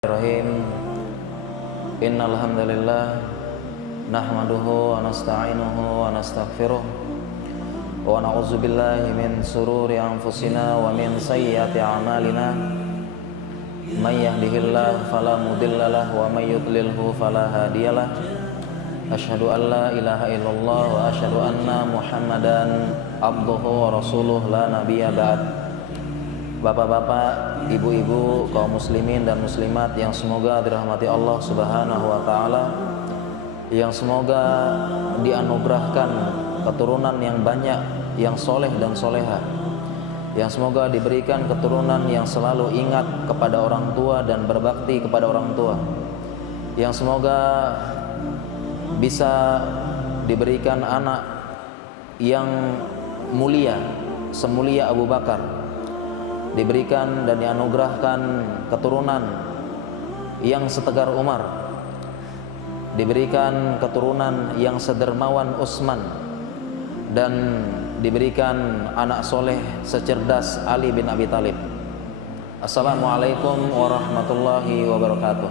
Bismillahirrahmanirrahim. Innal hamdalillah nahmaduhu wa nasta'inuhu wa nastaghfiruh wa na'udzu billahi min sururi anfusina wa min sayyiati a'malina. May yahdihillahu fala mudhillalah wa may yudlilhu fala hadiyalah. Asyhadu an la ilaha illallah wa asyhadu anna Muhammadan abduhu wa rasuluh la nabiyya ba'd. Bapak-bapak, ibu-ibu, kaum muslimin dan muslimat yang semoga dirahmati Allah Subhanahu wa taala, yang semoga dianugerahkan keturunan yang banyak, yang soleh dan soleha, yang semoga diberikan keturunan yang selalu ingat kepada orang tua dan berbakti kepada orang tua, yang semoga bisa diberikan anak yang mulia semulia Abu Bakar, diberikan dan dianugerahkan keturunan yang setegar Umar, diberikan keturunan yang sedermawan Utsman, dan diberikan anak soleh secerdas Ali bin Abi Thalib. Assalamualaikum warahmatullahi wabarakatuh.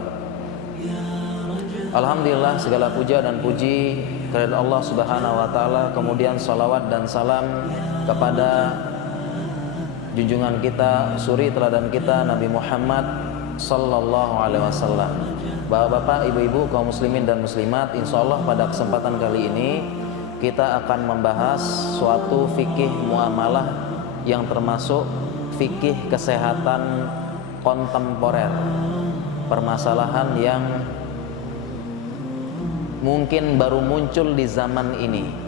Alhamdulillah, segala puja dan puji kepada Allah Subhanahu wa taala, kemudian salawat dan salam kepada junjungan kita, suri teladan kita, Nabi Muhammad sallallahu alaihi wasallam. Bapak-bapak, ibu-ibu, kaum muslimin dan muslimat, insyaallah pada kesempatan kali ini kita akan membahas suatu fikih muamalah yang termasuk fikih kesehatan kontemporer. Permasalahan yang mungkin baru muncul di zaman ini.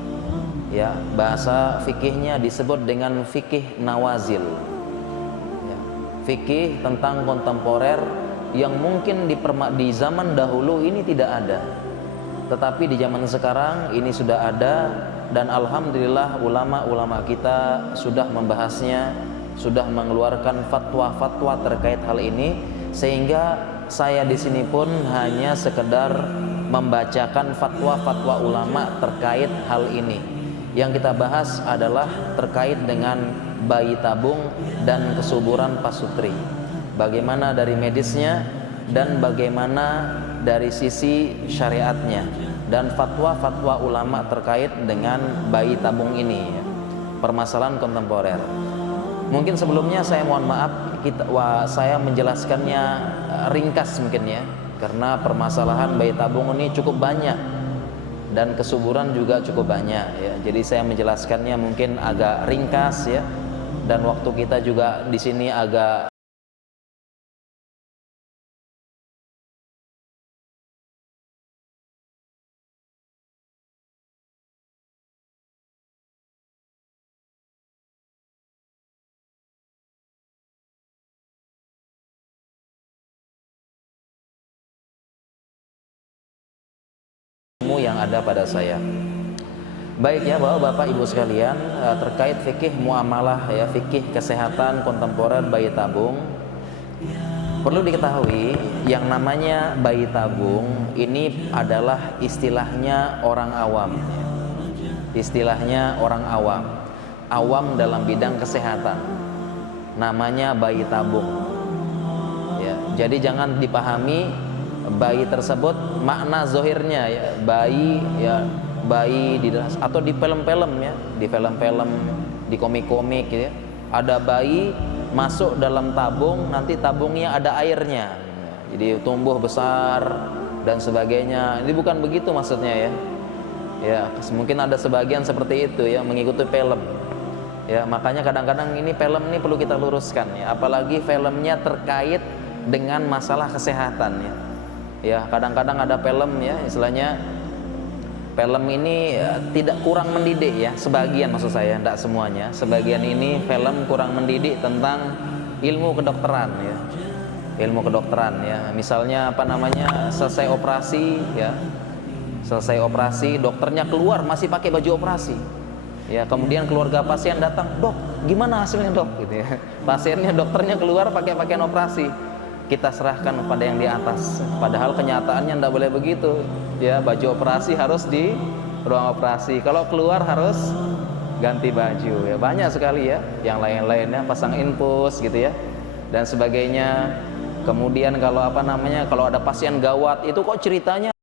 Ya, bahasa fikihnya disebut dengan fikih nawazil. Ya, fikih tentang kontemporer yang mungkin di zaman dahulu ini tidak ada, tetapi di zaman sekarang ini sudah ada, dan alhamdulillah ulama-ulama kita sudah membahasnya, sudah mengeluarkan fatwa-fatwa terkait hal ini, sehingga saya di sini pun hanya sekedar membacakan fatwa-fatwa ulama terkait hal ini. Yang kita bahas adalah terkait dengan bayi tabung dan kesuburan pasutri. Bagaimana dari medisnya dan bagaimana dari sisi syariatnya, dan fatwa-fatwa ulama terkait dengan bayi tabung ini, permasalahan kontemporer. Mungkin sebelumnya saya mohon maaf, saya menjelaskannya ringkas mungkin ya, karena permasalahan bayi tabung ini cukup banyak dan kesuburan juga cukup banyak ya. Jadi saya menjelaskannya mungkin agak ringkas ya, dan waktu kita juga di sini agak yang ada pada saya. Baik ya, Bapak Ibu sekalian, terkait fikih muamalah ya, fikih kesehatan kontemporer bayi tabung, perlu diketahui yang namanya bayi tabung ini adalah istilahnya orang awam. Istilahnya orang awam. Awam dalam bidang kesehatan. Namanya bayi tabung. Ya, jadi jangan dipahami bayi tersebut makna zohirnya ya, bayi di atau di film-film ya, di film-film, di komik-komik ya, ada bayi masuk dalam tabung, nanti tabungnya ada airnya, jadi tumbuh besar dan sebagainya. Ini bukan begitu maksudnya ya. Ya, mungkin ada sebagian seperti itu ya, mengikuti film. Ya, makanya kadang-kadang ini film ini perlu kita luruskan ya, apalagi filmnya terkait dengan masalah kesehatan ya. Ya, kadang-kadang ada film ya, istilahnya film ini tidak kurang mendidik ya, sebagian maksud saya, tidak semuanya. Sebagian ini film kurang mendidik tentang ilmu kedokteran ya. Ilmu kedokteran ya. Misalnya apa namanya, selesai operasi ya. Selesai operasi, dokternya keluar masih pakai baju operasi. Ya, kemudian keluarga pasien datang, "Dok, gimana hasilnya, Dok?" gitu ya. Pasiennya, dokternya keluar pakai pakaian operasi. Kita serahkan kepada yang di atas. Padahal kenyataannya tidak boleh begitu. Ya, baju operasi harus di ruang operasi. Kalau keluar harus ganti baju. Ya, banyak sekali ya. Yang lain-lainnya pasang infus gitu ya, dan sebagainya. Kemudian kalau apa namanya, kalau ada pasien gawat itu kok ceritanya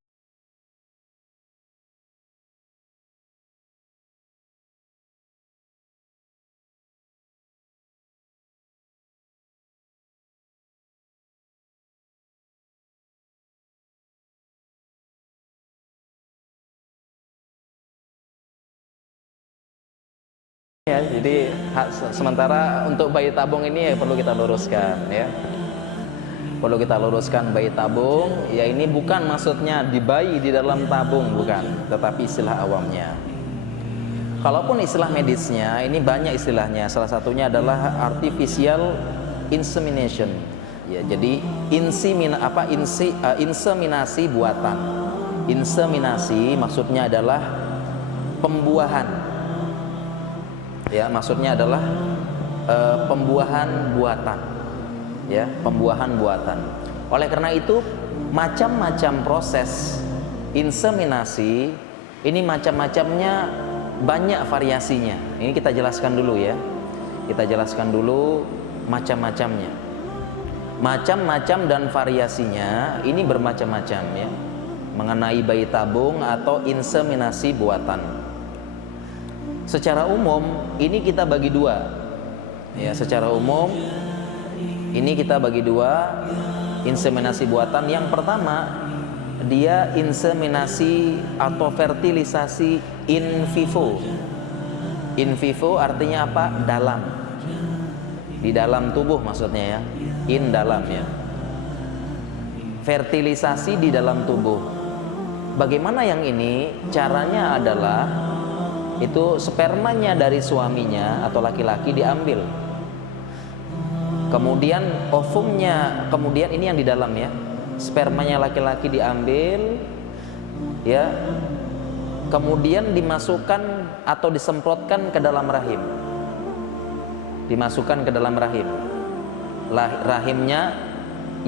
ya. Jadi sementara untuk bayi tabung ini ya perlu kita luruskan ya. Perlu kita luruskan bayi tabung, ya ini bukan maksudnya di bayi di dalam tabung, bukan, tetapi istilah awamnya. Kalaupun istilah medisnya, ini banyak istilahnya. Salah satunya adalah artificial insemination. Ya, jadi inseminasi buatan. Inseminasi maksudnya adalah pembuahan. Ya, maksudnya adalah pembuahan buatan. Ya, pembuahan buatan. Oleh karena itu, macam-macam proses inseminasi ini macam-macamnya, banyak variasinya. Ini kita jelaskan dulu ya. Kita jelaskan dulu macam-macamnya. Macam-macam dan variasinya ini bermacam-macam ya. Mengenai bayi tabung atau inseminasi buatan. Secara umum ini kita bagi dua. Ya, secara umum ini kita bagi dua, inseminasi buatan. Yang pertama, dia inseminasi atau fertilisasi in vivo. In vivo artinya apa? Dalam. Di dalam tubuh maksudnya ya. In dalam ya. Fertilisasi di dalam tubuh. Bagaimana yang ini? Caranya adalah itu spermanya dari suaminya atau laki-laki diambil. Kemudian ovumnya, kemudian ini yang di dalam ya, spermanya laki-laki diambil, ya, kemudian dimasukkan atau disemprotkan ke dalam rahim, dimasukkan ke dalam rahim, rahimnya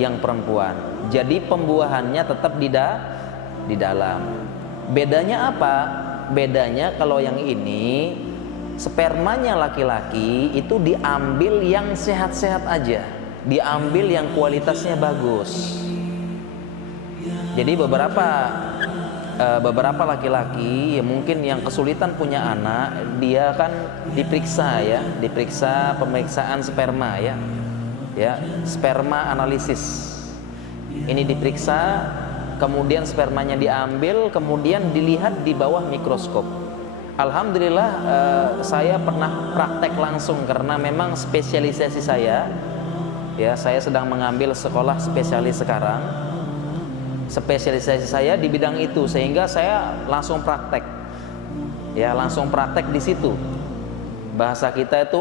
yang perempuan. Jadi pembuahannya tetap di dalam. Bedanya apa? Bedanya kalau yang ini spermanya laki-laki itu diambil yang sehat-sehat aja, diambil yang kualitasnya bagus. Jadi beberapa laki-laki ya mungkin yang kesulitan punya anak, dia kan diperiksa ya, diperiksa pemeriksaan sperma ya, sperma analisis. Ini diperiksa, kemudian spermanya diambil, kemudian dilihat di bawah mikroskop. Alhamdulillah saya pernah praktek langsung karena memang spesialisasi saya, ya saya sedang mengambil sekolah spesialis sekarang. Spesialisasi saya di bidang itu sehingga saya langsung praktek, ya langsung praktek di situ. Bahasa kita itu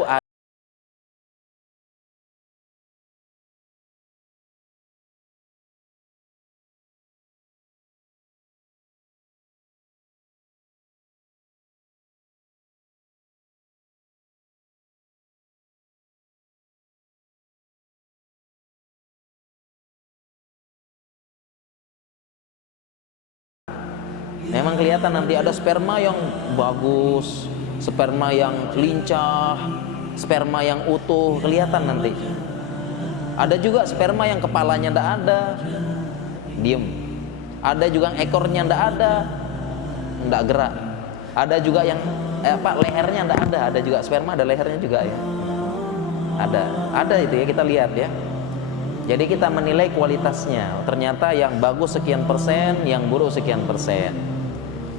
memang kelihatan nanti ada sperma yang bagus, sperma yang lincah, sperma yang utuh, kelihatan nanti. Ada juga sperma yang kepalanya ndak ada, diem. Ada juga yang ekornya ndak ada, ndak gerak. Ada juga yang lehernya ndak ada juga sperma ada lehernya juga ya. Ada itu ya, kita lihat ya. Jadi kita menilai kualitasnya. Ternyata yang bagus sekian persen, yang buruk sekian persen.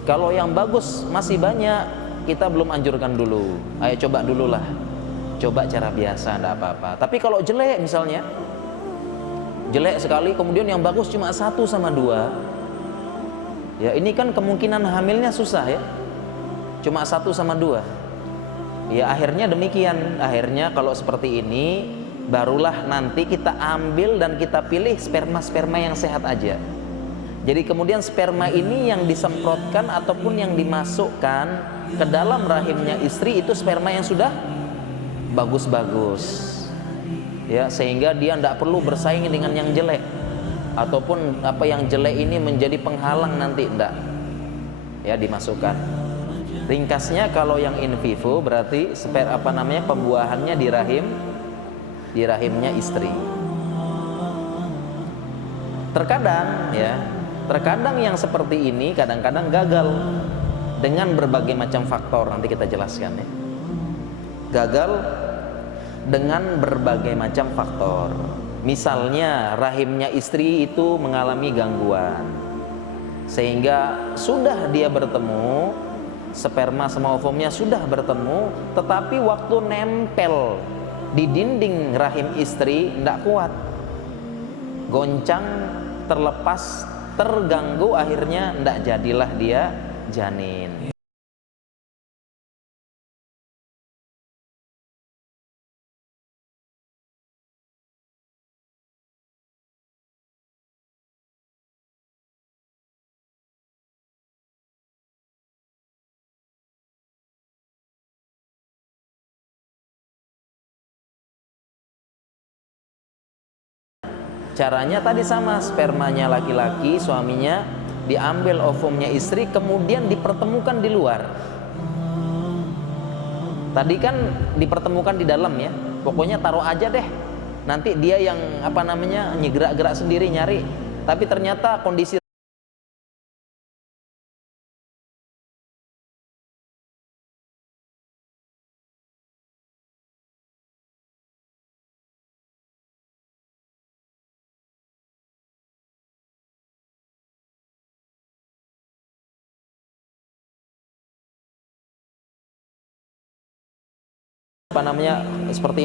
Kalau yang bagus masih banyak, kita belum anjurkan dulu. Ayo coba dulu lah. Coba cara biasa, enggak apa-apa. Tapi kalau jelek misalnya, jelek sekali, kemudian yang bagus cuma 1 sama 2, ya ini kan kemungkinan hamilnya susah ya. Cuma 1 sama 2. Ya akhirnya demikian. Akhirnya kalau seperti ini, barulah nanti kita ambil dan kita pilih sperma-sperma yang sehat aja. Jadi kemudian sperma ini yang disemprotkan ataupun yang dimasukkan ke dalam rahimnya istri itu sperma yang sudah bagus-bagus. Ya, sehingga dia tidak perlu bersaing dengan yang jelek ataupun apa yang jelek ini menjadi penghalang nanti, enggak. Ya, dimasukkan. Ringkasnya kalau yang in vivo berarti pembuahannya di rahimnya istri. Terkadang ya, terkadang yang seperti ini kadang-kadang gagal dengan berbagai macam faktor, nanti kita jelaskan ya. Gagal dengan berbagai macam faktor. Misalnya rahimnya istri itu mengalami gangguan, sehingga sudah dia bertemu, sperma sama ovumnya sudah bertemu, tetapi waktu nempel di dinding rahim istri tidak kuat, goncang, terlepas, terganggu, akhirnya tidak jadilah dia janin. Caranya tadi sama, spermanya laki-laki, suaminya, diambil ovumnya istri, kemudian dipertemukan di luar. Tadi kan dipertemukan di dalam ya, pokoknya taruh aja deh, nanti dia yang nyegerak-gerak sendiri nyari. Tapi ternyata kondisi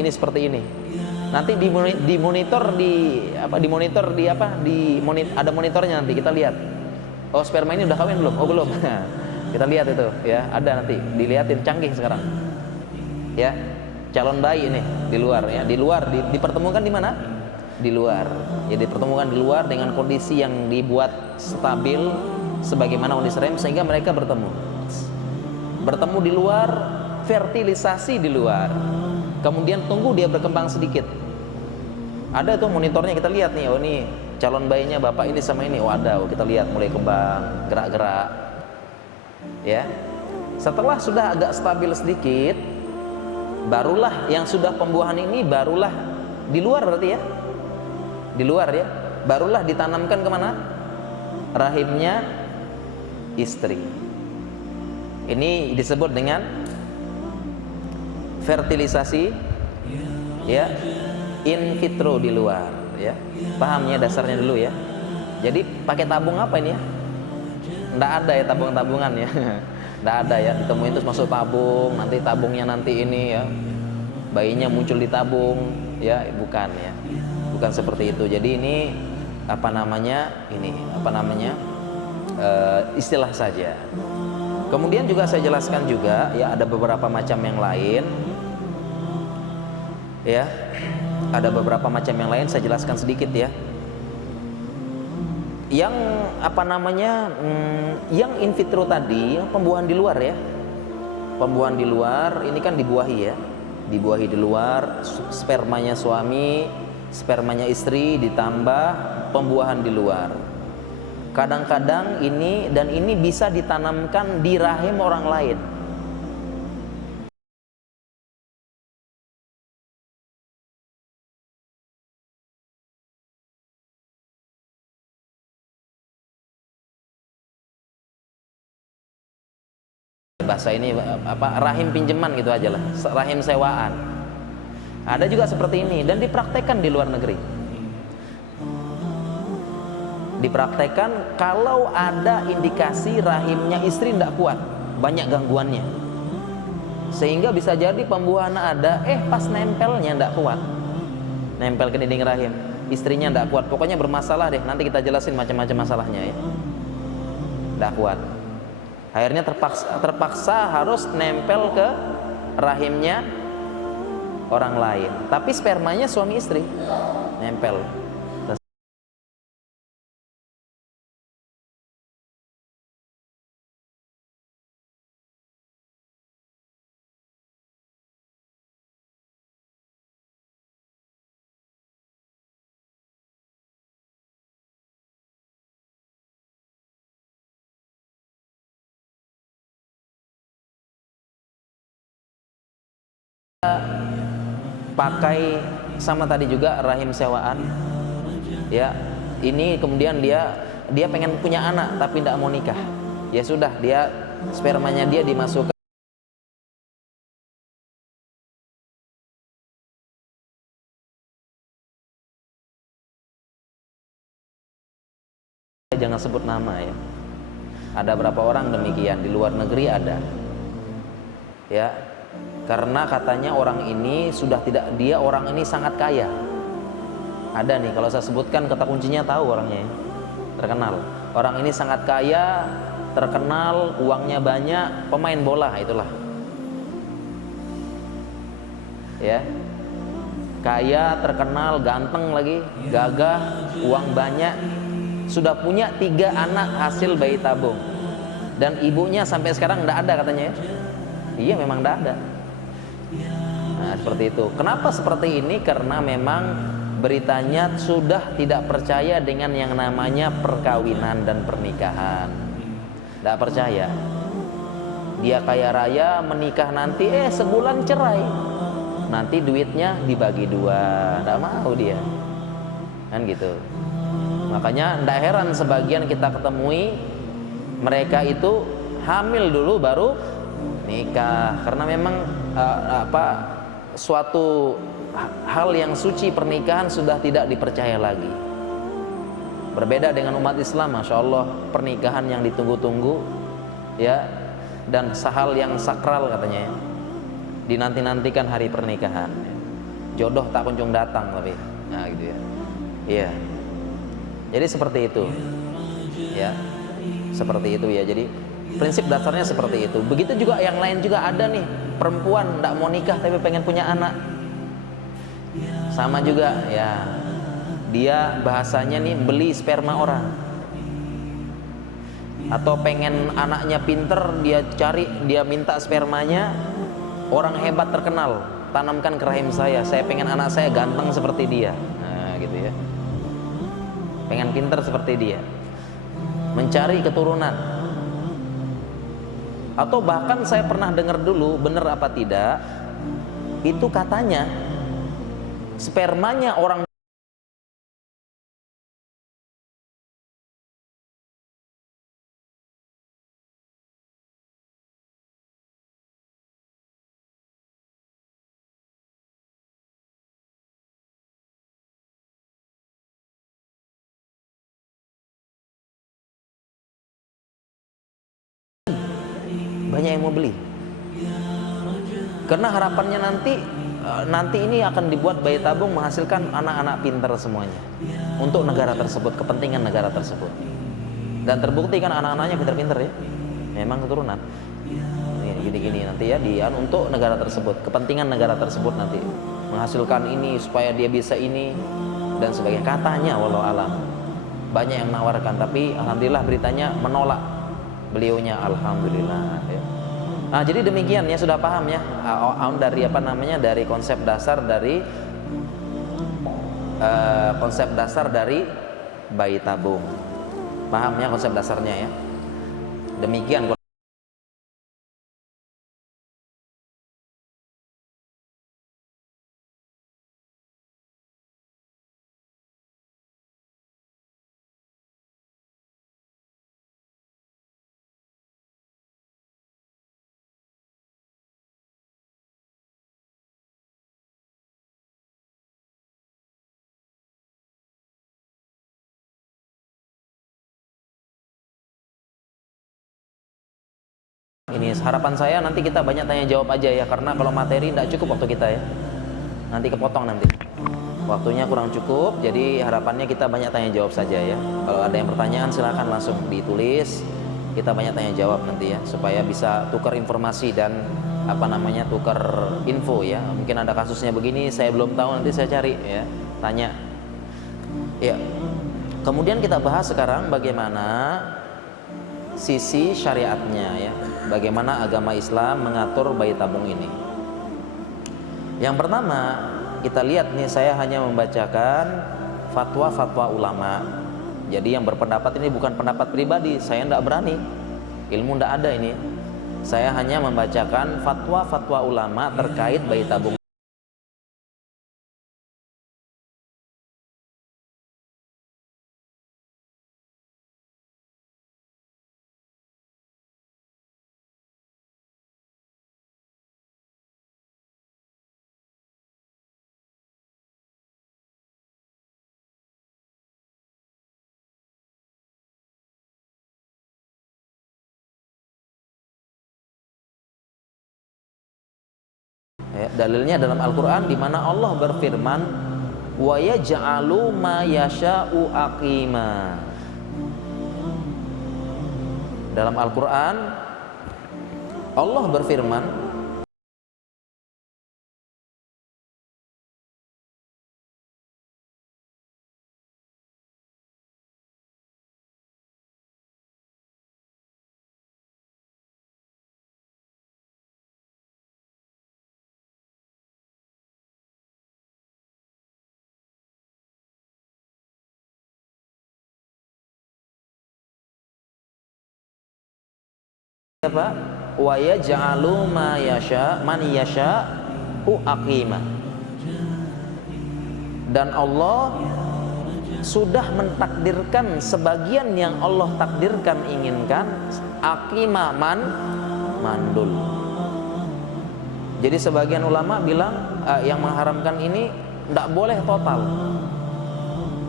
seperti ini. Nanti ada monitornya, nanti kita lihat. Oh, sperma ini udah kawin belum? Oh, belum. Kita lihat itu ya, ada nanti dilihatin, canggih sekarang. Ya. Calon bayi ini di luar ya, dipertemukan di mana? Di luar. Ya, dipertemukan di luar dengan kondisi yang dibuat stabil sebagaimana kondisi rem, sehingga mereka bertemu di luar, fertilisasi di luar, kemudian tunggu dia berkembang sedikit. Ada tuh monitornya, kita lihat nih, oh ini calon bayinya bapak ini sama ini, oh ada, oh kita lihat mulai kembang, gerak-gerak ya. Setelah sudah agak stabil sedikit, barulah yang sudah pembuahan ini barulah di luar, berarti ya di luar ya, barulah ditanamkan kemana? Rahimnya istri. Ini disebut dengan fertilisasi ya, in vitro di luar ya. Paham ya dasarnya dulu ya. Jadi pakai tabung apa ini ya? Nggak ada ya tabung-tabungan ya. Nggak ada ya, ditemuin terus masuk tabung, nanti tabungnya nanti ini ya, bayinya muncul di tabung ya, bukan ya. Bukan seperti itu. Jadi ini istilah saja. Kemudian juga saya jelaskan juga ya, ada beberapa macam yang lain ya, ada beberapa macam yang lain, saya jelaskan sedikit ya. Yang yang in vitro tadi, pembuahan di luar ya, pembuahan di luar ini kan dibuahi ya, dibuahi di luar, spermanya suami, spermanya istri, ditambah pembuahan di luar. Kadang-kadang ini bisa ditanamkan di rahim orang lain. Bahasa ini rahim pinjaman gitu aja lah, rahim sewaan. Ada juga seperti ini dan dipraktekkan di luar negeri. Dipraktekkan kalau ada indikasi rahimnya istri tidak kuat, banyak gangguannya, sehingga bisa jadi pembuahan ada, pas nempelnya tidak kuat, nempel ke dinding rahim istrinya tidak kuat, pokoknya bermasalah deh, nanti kita jelasin macam-macam masalahnya ya, tidak kuat, akhirnya terpaksa harus nempel ke rahimnya orang lain, tapi spermanya suami istri nempel. Pakai sama tadi juga rahim sewaan ya, ini kemudian dia pengen punya anak tapi tidak mau nikah. Ya sudah, dia spermanya dia dimasukkan jangan sebut nama ya. Ada berapa orang demikian di luar negeri ada. Ya. Karena katanya orang ini sudah tidak, dia orang ini sangat kaya. Ada nih, kalau saya sebutkan kata kuncinya tahu orangnya ya. Terkenal. Orang ini sangat kaya, terkenal, uangnya banyak, pemain bola itulah. Ya. Kaya, terkenal, ganteng lagi, gagah, uang banyak. Sudah punya 3 anak hasil bayi tabung. Dan ibunya sampai sekarang tidak ada katanya ya. Iya, memang tidak ada. Nah, seperti itu. Kenapa seperti ini? Karena memang beritanya sudah tidak percaya dengan yang namanya perkawinan dan pernikahan. Tidak percaya. Dia kaya raya, menikah nanti sebulan cerai. Nanti duitnya dibagi 2. Tidak mau dia. Kan gitu. Makanya tidak heran sebagian kita ketemui mereka itu hamil dulu baru nikah, karena memang suatu hal yang suci pernikahan sudah tidak dipercaya lagi. Berbeda dengan umat Islam, masya Allah, pernikahan yang ditunggu-tunggu ya, dan sehal yang sakral katanya ya, dinanti-nantikan hari pernikahan. Jodoh tak kunjung datang tapi, nah gitu ya. Iya. Jadi seperti itu, ya, seperti itu ya. Jadi prinsip dasarnya seperti itu. Begitu juga yang lain juga ada nih, perempuan tidak mau nikah tapi pengen punya anak. Sama juga ya, dia bahasanya nih beli sperma orang. Atau pengen anaknya pinter, dia cari, dia minta spermanya orang hebat terkenal, tanamkan ke rahim saya pengen anak saya ganteng seperti dia. Nah gitu ya, pengen pinter seperti dia, mencari keturunan. Atau bahkan saya pernah dengar dulu, benar apa tidak, itu katanya spermanya orang banyak yang mau beli. Karena harapannya nanti ini akan dibuat bayi tabung menghasilkan anak-anak pintar semuanya untuk negara tersebut, kepentingan negara tersebut. Dan terbukti kan anak-anaknya pintar-pintar ya, memang keturunan gini-gini nanti ya, dia untuk negara tersebut, kepentingan negara tersebut nanti menghasilkan ini supaya dia bisa ini dan sebagainya. Katanya walau alam banyak yang menawarkan, tapi alhamdulillah beritanya menolak beliaunya, alhamdulillah ya. Nah, jadi demikian ya, sudah paham ya dari dari konsep dasar dari bayi tabung. Paham ya konsep dasarnya ya. Demikian. Ini harapan saya nanti kita banyak tanya jawab aja ya, karena kalau materi tidak cukup waktu kita ya, nanti kepotong, nanti waktunya kurang cukup. Jadi harapannya kita banyak tanya jawab saja ya. Kalau ada yang pertanyaan silahkan langsung ditulis, kita banyak tanya jawab nanti ya, supaya bisa tukar informasi dan tukar info ya. Mungkin ada kasusnya begini, saya belum tahu, nanti saya cari ya, tanya ya. Kemudian kita bahas sekarang bagaimana sisi syariatnya ya, bagaimana agama Islam mengatur bayi tabung ini. Yang pertama kita lihat nih, saya hanya membacakan fatwa-fatwa ulama. Jadi yang berpendapat ini bukan pendapat pribadi, saya tidak berani, ilmu tidak ada ini. Saya hanya membacakan fatwa-fatwa ulama terkait bayi tabung. Ya, dalilnya dalam Al-Qur'an di mana Allah berfirman, "Wa yaj'alu ma yasha'u aqima." Dalam Al-Qur'an Allah berfirman, apa? Wa yaj'alu ma yasha man yasha'u aqima. Dan Allah sudah mentakdirkan sebagian yang Allah takdirkan inginkan aqima mandul. Jadi sebagian ulama bilang yang mengharamkan ini tidak boleh total.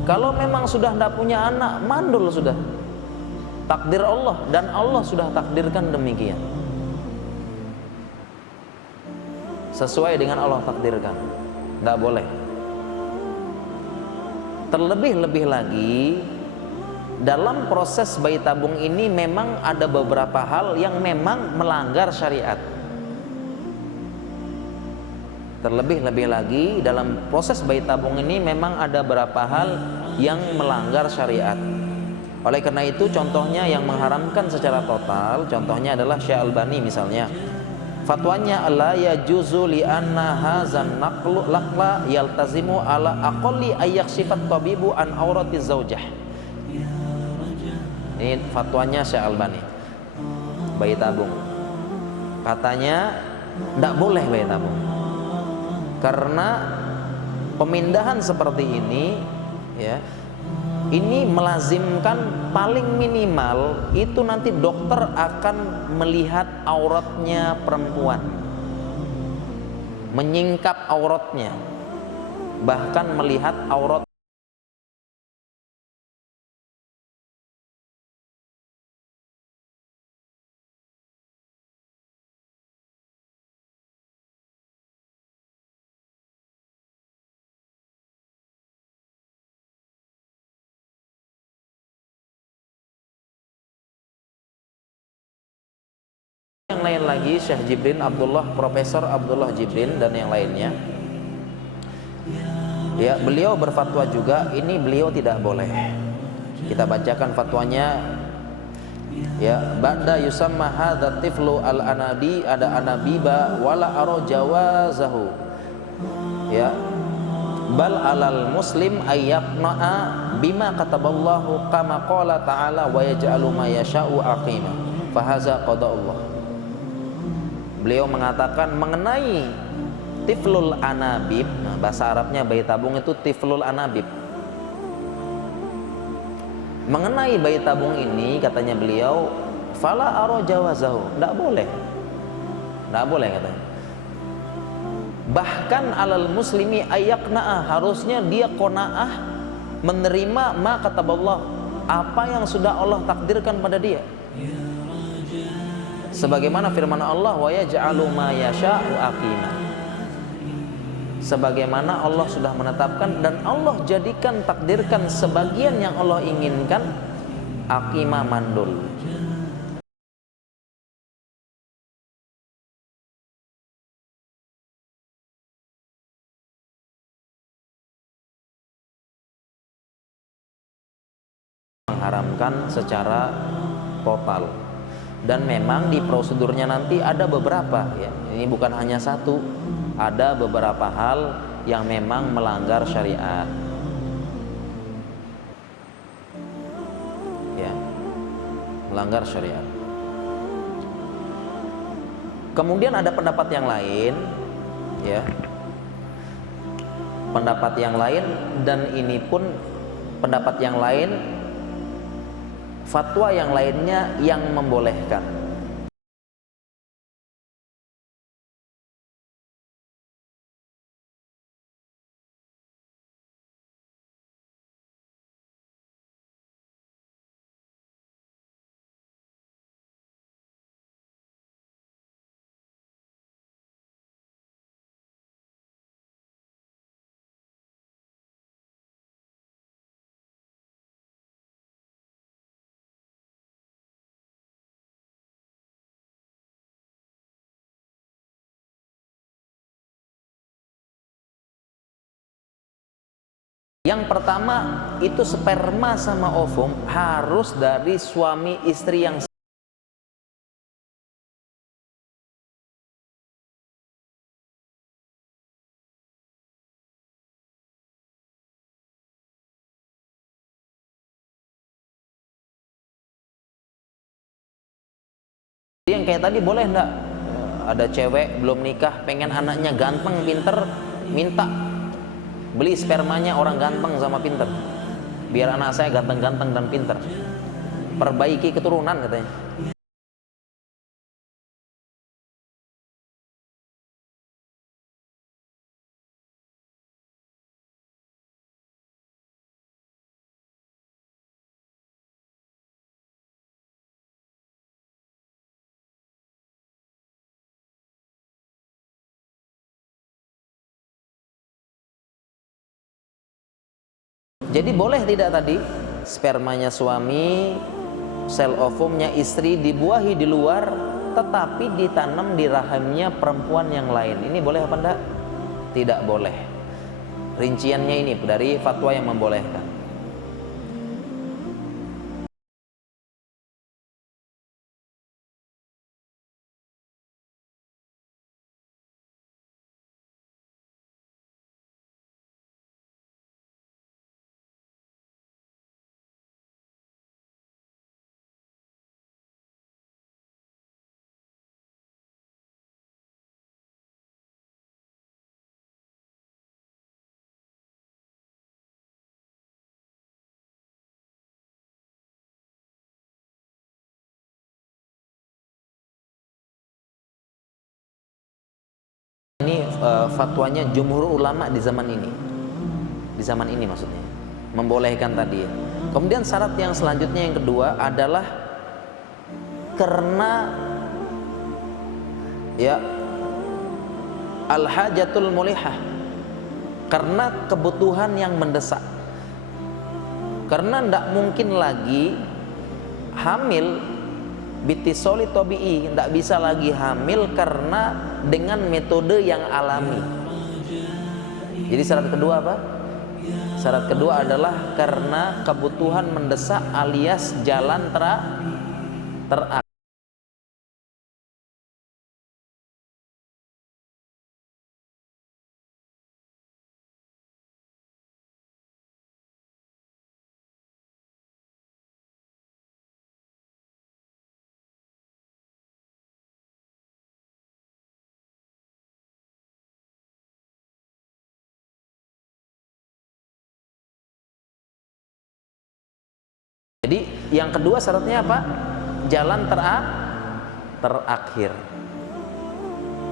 Kalau memang sudah tidak punya anak, mandul sudah. Takdir Allah, dan Allah sudah takdirkan demikian. Sesuai dengan Allah takdirkan. Tidak boleh. Terlebih-lebih lagi dalam proses bayi tabung ini memang ada beberapa hal yang memang melanggar syariat. Terlebih-lebih lagi dalam proses bayi tabung ini memang ada beberapa hal yang melanggar syariat. Oleh karena itu contohnya yang mengharamkan secara total, contohnya adalah Syekh Albani misalnya. Fatwanya la yajuzu li anna hadzan naqlu laqla yaltazimu ala aqalli ayyaksifat tabibu an aurati zaujah. Ini fatwanya Syekh Albani. Bayi tabung. Katanya tidak boleh bayi tabung. Karena pemindahan seperti ini ya, ini melazimkan paling minimal itu nanti dokter akan melihat auratnya perempuan, menyingkap auratnya, bahkan melihat aurat yang lain lagi. Syekh Jibrin Abdullah, Profesor Abdullah Jibrin dan yang lainnya ya, beliau berfatwa juga ini beliau tidak boleh. Kita bacakan fatwanya ya. Ba'da yusamma hadza tiflu al-anabi, ada anabiba wala aro jawazahu ya, bal alal muslim ayyaqna'a bima kataballahu kama qala ta'ala wa yaj'alu ma yasha'u aqima fa hadza qada'ullah. Beliau mengatakan mengenai tiflul anabib, nah bahasa Arabnya bayi tabung itu tiflul anabib. Mengenai bayi tabung ini katanya beliau, fala aro jawazahu, tidak boleh katanya. Bahkan alal muslimi ayakna'ah, harusnya dia qanaah menerima ma kataballah, apa yang sudah Allah takdirkan pada dia. Sebagaimana firman Allah, wa yaj'alu ma yasha'u aqima. Sebagaimana Allah sudah menetapkan dan Allah jadikan takdirkan sebagian yang Allah inginkan aqima mandul. Mengharamkan secara total. Dan memang di prosedurnya nanti ada beberapa ya. Ini bukan hanya satu, ada beberapa hal yang memang melanggar syariat. Ya. Melanggar syariat. Kemudian ada pendapat yang lain ya. Pendapat yang lain, dan ini pun pendapat yang lain, fatwa yang lainnya yang membolehkan. Yang pertama itu sperma sama ovum harus dari suami istri yang kayak tadi. Boleh enggak ada cewek belum nikah pengen anaknya ganteng pinter, minta beli spermanya orang ganteng sama pinter, biar anak saya ganteng-ganteng dan pinter, perbaiki keturunan katanya. Jadi boleh tidak tadi spermanya suami, sel ovumnya istri dibuahi di luar, tetapi ditanam di rahimnya perempuan yang lain. Ini boleh apa enggak? Tidak boleh. Rinciannya ini dari fatwa yang membolehkan. Ini fatwanya jumhur ulama di zaman ini. Di zaman ini maksudnya membolehkan tadi ya. Kemudian syarat yang selanjutnya yang kedua adalah karena ya al-hajatul mulihah, karena kebutuhan yang mendesak. Karena tidak mungkin lagi hamil bitisoli tobi'i, tidak bisa lagi hamil karena dengan metode yang alami. Jadi syarat kedua apa? Syarat kedua adalah karena kebutuhan mendesak alias jalan terakhir. Jadi yang kedua syaratnya apa? Jalan terakhir.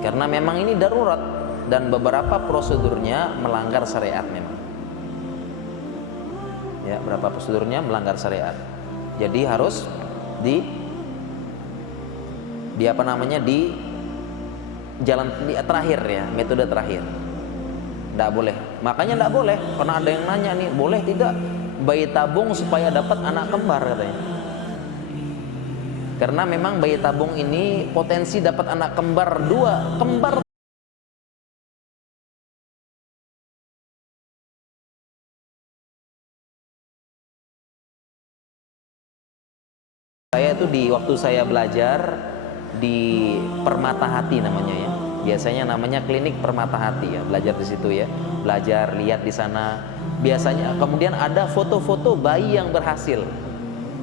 Karena memang ini darurat dan beberapa prosedurnya melanggar syariat memang. Ya, beberapa prosedurnya melanggar syariat. Jadi harus di apa namanya di jalan terakhir ya, metode terakhir. Tidak boleh. Makanya tidak boleh. Karena ada yang nanya nih, boleh tidak bayi tabung supaya dapat anak kembar katanya. Karena memang bayi tabung ini potensi dapat anak kembar dua, kembar. Saya itu di waktu saya belajar di Permata Hati namanya ya. Biasanya namanya klinik Permata Hati ya, belajar di situ ya. Belajar lihat di sana. Biasanya kemudian ada foto-foto bayi yang berhasil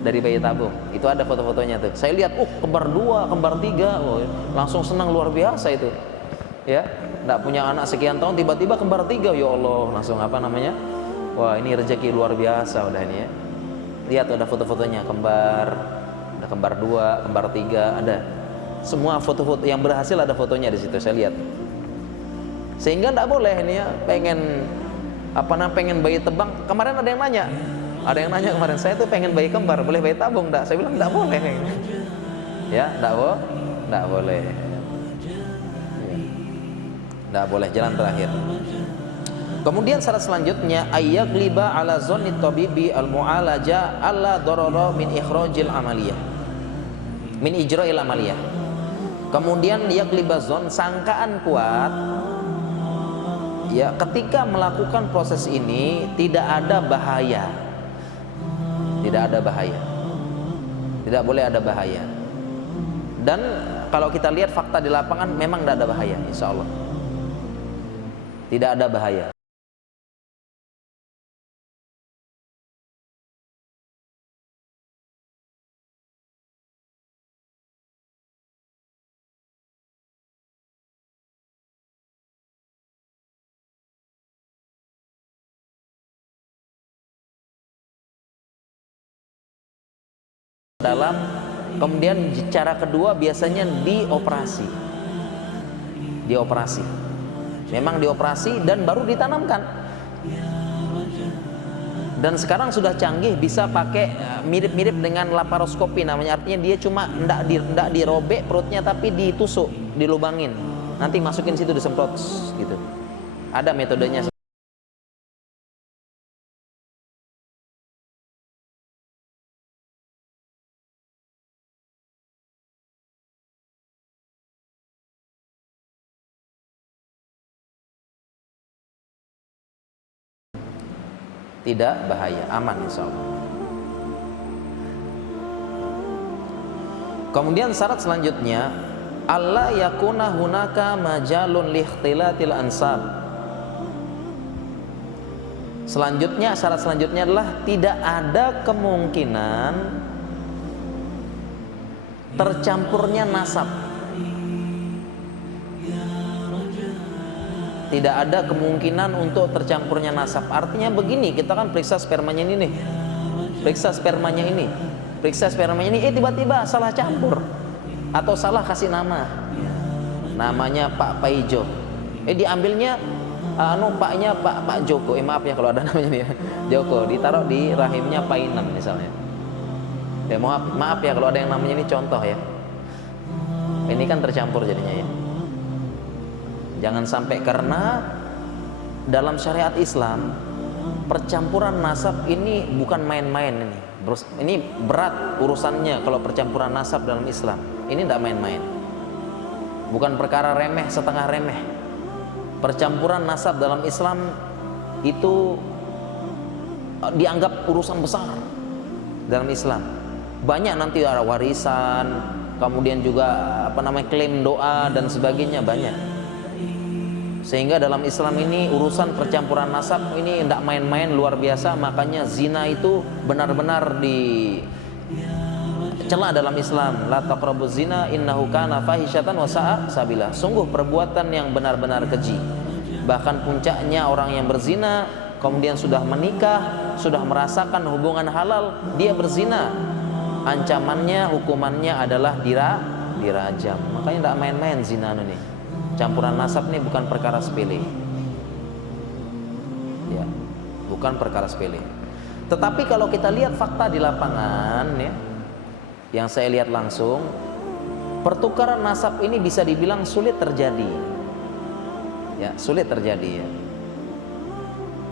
dari bayi tabung. Itu ada foto-fotonya tuh. Saya lihat, kembar dua, kembar tiga, langsung senang luar biasa itu. Ya, nggak punya anak sekian tahun tiba-tiba kembar tiga, ya Allah, langsung apa namanya? Wah, ini rezeki luar biasa udah ini ya. Lihat ada foto-fotonya kembar, ada kembar dua, kembar tiga, ada. Semua foto-foto yang berhasil ada fotonya di situ saya lihat. Sehingga nggak boleh ini ya, pengen bayi tebang. Kemarin ada yang nanya kemarin, saya tuh pengen bayi kembar, boleh bayi tabung enggak? Saya bilang enggak boleh. Ya, enggak boleh. Enggak boleh, jalan terakhir. Kemudian syarat selanjutnya ayyagliba ala zonni tabibi al-mu'alaja alla darara min ikhrajil amaliyah. Min ijra'il amaliyah. Kemudian yagliba zon, sangkaan kuat ya ketika melakukan proses ini tidak ada bahaya, tidak ada bahaya, tidak boleh ada bahaya. Dan kalau kita lihat fakta di lapangan memang tidak ada bahaya, insya Allah tidak ada bahaya. Dalam, kemudian cara kedua biasanya dioperasi, memang dioperasi dan baru ditanamkan. Dan sekarang sudah canggih, bisa pakai mirip-mirip dengan laparoskopi namanya, artinya dia cuma ndak dirobek perutnya tapi ditusuk, dilubangin, nanti masukin situ disemprot gitu. Ada metodenya. Tidak bahaya, aman insya Allah. Kemudian syarat selanjutnya, alla yakuna hunaka majalun liikhtilatil ansab. Selanjutnya, syarat selanjutnya adalah tidak ada kemungkinan tercampurnya nasab. Tidak ada kemungkinan untuk tercampurnya nasab. Artinya begini, kita kan periksa spermanya ini nih, periksa spermanya ini, tiba-tiba salah campur atau salah kasih nama, namanya Pak Paijo, diambilnya paknya Pak Joko, maaf ya kalau ada namanya nih ya, Joko, ditaruh di rahimnya Painan misalnya. Ya maaf ya kalau ada yang namanya ini contoh ya. Ini kan tercampur jadinya ya. Jangan sampai, karena dalam syariat Islam percampuran nasab ini bukan main-main ini. Ini berat urusannya kalau percampuran nasab dalam Islam. Ini tidak main-main. Bukan perkara remeh, setengah remeh. Percampuran nasab dalam Islam itu dianggap urusan besar dalam Islam. Banyak nanti ada warisan, kemudian juga klaim doa dan sebagainya, banyak. Sehingga dalam Islam ini urusan percampuran nasab ini tidak main-main, luar biasa. Makanya zina itu benar-benar dicela dalam Islam. La taqrabuz zina innahu kana fahisyatan wa sa'a sabila. Sungguh perbuatan yang benar-benar keji. Bahkan puncaknya orang yang berzina kemudian sudah menikah, sudah merasakan hubungan halal, dia berzina, ancamannya, hukumannya adalah dirajam. Makanya tidak main-main zina ini. Campuran nasab ini bukan perkara sepele, ya, bukan perkara sepele. Tetapi kalau kita lihat fakta di lapangan, ya, yang saya lihat langsung, pertukaran nasab ini bisa dibilang sulit terjadi, ya, sulit terjadi. Ya.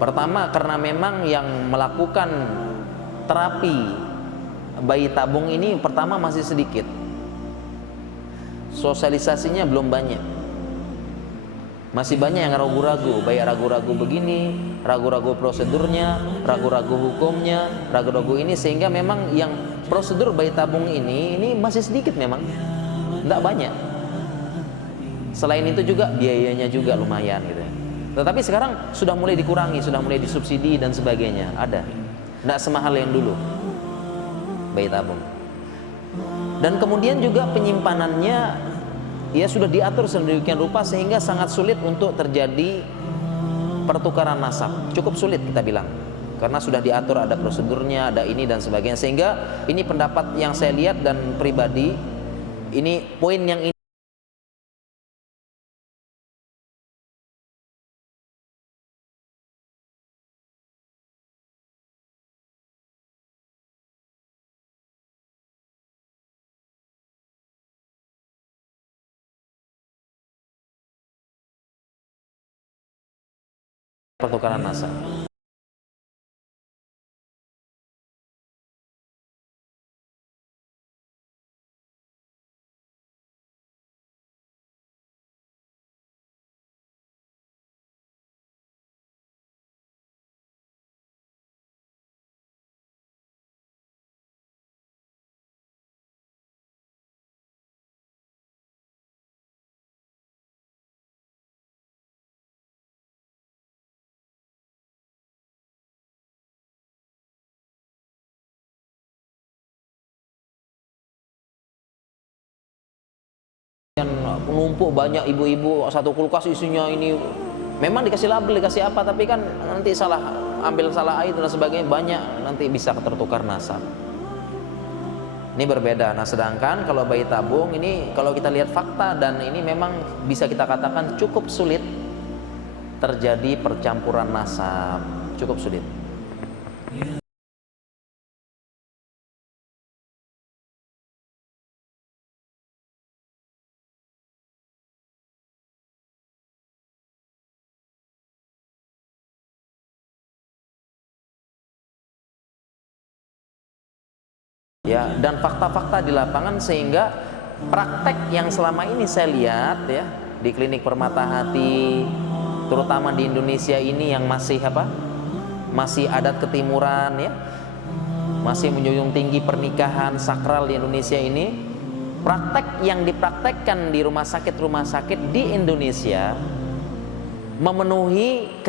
Pertama karena memang yang melakukan terapi bayi tabung ini pertama masih sedikit, sosialisasinya belum banyak. Masih banyak yang ragu-ragu, baik ragu-ragu begini, ragu-ragu prosedurnya, ragu-ragu hukumnya, ragu-ragu ini, sehingga memang yang prosedur bayi tabung ini masih sedikit, memang tidak banyak. Selain itu juga biayanya juga lumayan gitu. Tetapi sekarang sudah mulai dikurangi, sudah mulai disubsidi dan sebagainya, ada. Tidak semahal yang dulu bayi tabung. Dan kemudian juga penyimpanannya ya sudah diatur sedemikian rupa sehingga sangat sulit untuk terjadi pertukaran nasab. Cukup sulit kita bilang, karena sudah diatur, ada prosedurnya, ada ini dan sebagainya. Sehingga ini pendapat yang saya lihat dan pribadi, ini poin yang ini pertukaran nasab. numpuk banyak ibu-ibu, satu kulkas isinya ini. Memang dikasih label, dikasih apa, tapi kan nanti salah ambil salah air dan sebagainya, banyak nanti bisa tertukar nasab. Ini berbeda. Nah, sedangkan kalau bayi tabung ini, kalau kita lihat fakta, dan ini memang bisa kita katakan cukup sulit terjadi percampuran nasab, cukup sulit. Ya, dan fakta-fakta di lapangan, sehingga praktek yang selama ini saya lihat ya di klinik Permata Hati, terutama di Indonesia ini yang masih masih adat ketimuran ya, masih menjunjung tinggi pernikahan sakral di Indonesia ini, praktek yang dipraktekkan di rumah sakit di Indonesia memenuhi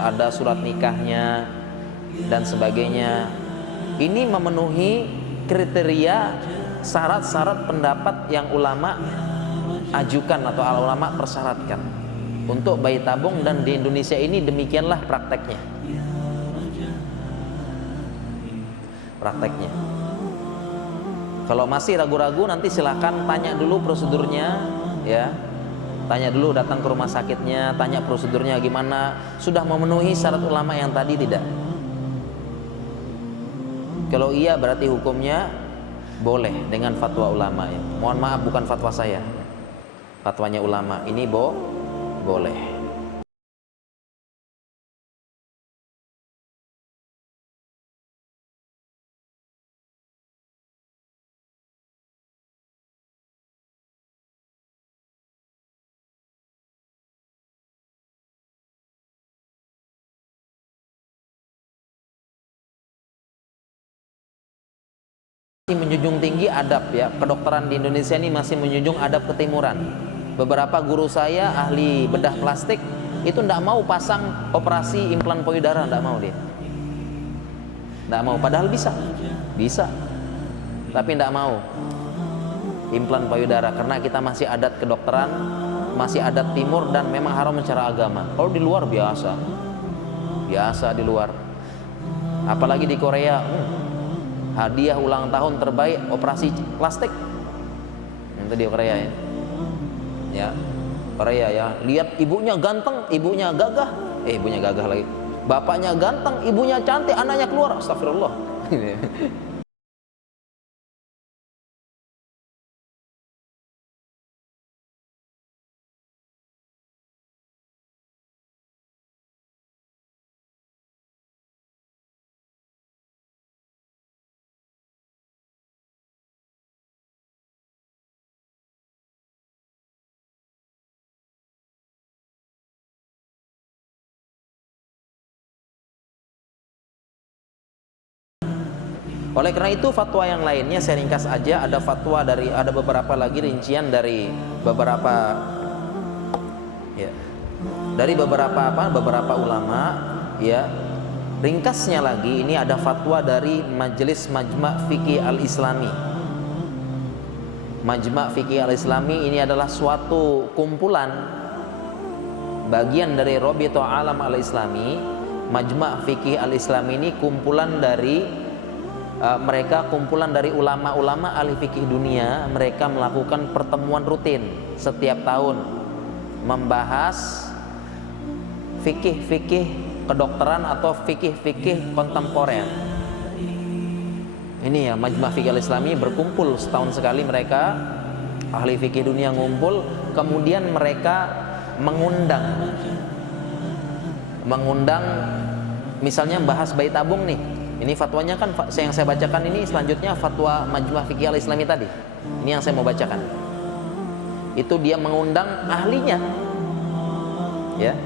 ada surat nikahnya dan sebagainya. Ini memenuhi kriteria syarat-syarat pendapat yang ulama ajukan atau ulama persyaratkan untuk bayi tabung, dan di Indonesia ini demikianlah prakteknya. Kalau masih ragu-ragu, nanti silakan tanya dulu prosedurnya ya. Tanya dulu, datang ke rumah sakitnya, tanya prosedurnya gimana, sudah memenuhi syarat ulama yang tadi tidak. Kalau iya berarti hukumnya boleh dengan fatwa ulama ya. Mohon maaf, bukan fatwa saya, fatwanya ulama. Ini boleh. Menjunjung tinggi adab ya, kedokteran di Indonesia ini masih menjunjung adab ketimuran. Beberapa guru saya ahli bedah plastik itu tidak mau pasang operasi implan payudara, tidak mau dia, tidak mau, padahal bisa, tapi tidak mau implan payudara karena kita masih adat kedokteran, masih adat timur, dan memang haram secara agama. Kalau di luar biasa di luar, apalagi di Korea, hadiah ulang tahun terbaik operasi plastik. Itu di Korea ya. Ya, Korea ya. Lihat ibunya ganteng, ibunya gagah. Ibunya gagah lagi. Bapaknya ganteng, ibunya cantik, anaknya keluar. Astagfirullah. Oleh karena itu, fatwa yang lainnya saya ringkas aja. Ada fatwa ada beberapa lagi rincian dari beberapa ya, dari beberapa ulama ya. Ringkasnya lagi, ini ada fatwa dari Majelis Majma' Fiqih Al-Islami. Majma' Fiqih Al-Islami ini adalah suatu kumpulan bagian dari Rabithah Alam Al-Islami. Majma' Fiqih Al-Islami ini kumpulan dari kumpulan dari ulama-ulama ahli fikih dunia. Mereka melakukan pertemuan rutin setiap tahun membahas fikih-fikih kedokteran atau fikih-fikih kontemporer. Ini ya, Majma' Fiqih Al-Islami berkumpul setahun sekali, mereka ahli fikih dunia ngumpul, kemudian mereka mengundang misalnya bahas bayi tabung nih. Ini fatwanya kan yang saya bacakan ini, selanjutnya fatwa Majma' Fiqih Al-Islami tadi. Ini yang saya mau bacakan. Itu dia mengundang ahlinya. Ya.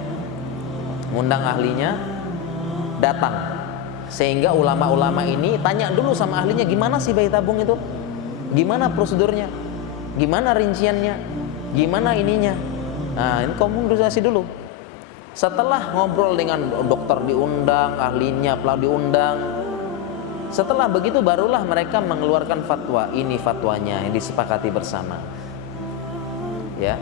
Mengundang ahlinya datang. Sehingga ulama-ulama ini tanya dulu sama ahlinya, gimana sih bayi tabung itu, gimana prosedurnya, gimana rinciannya, gimana ininya. Nah, ini komunikasi dulu. Setelah ngobrol dengan dokter diundang, ahlinya pula diundang. Setelah begitu barulah mereka mengeluarkan fatwa. Ini fatwanya yang disepakati bersama. Ya.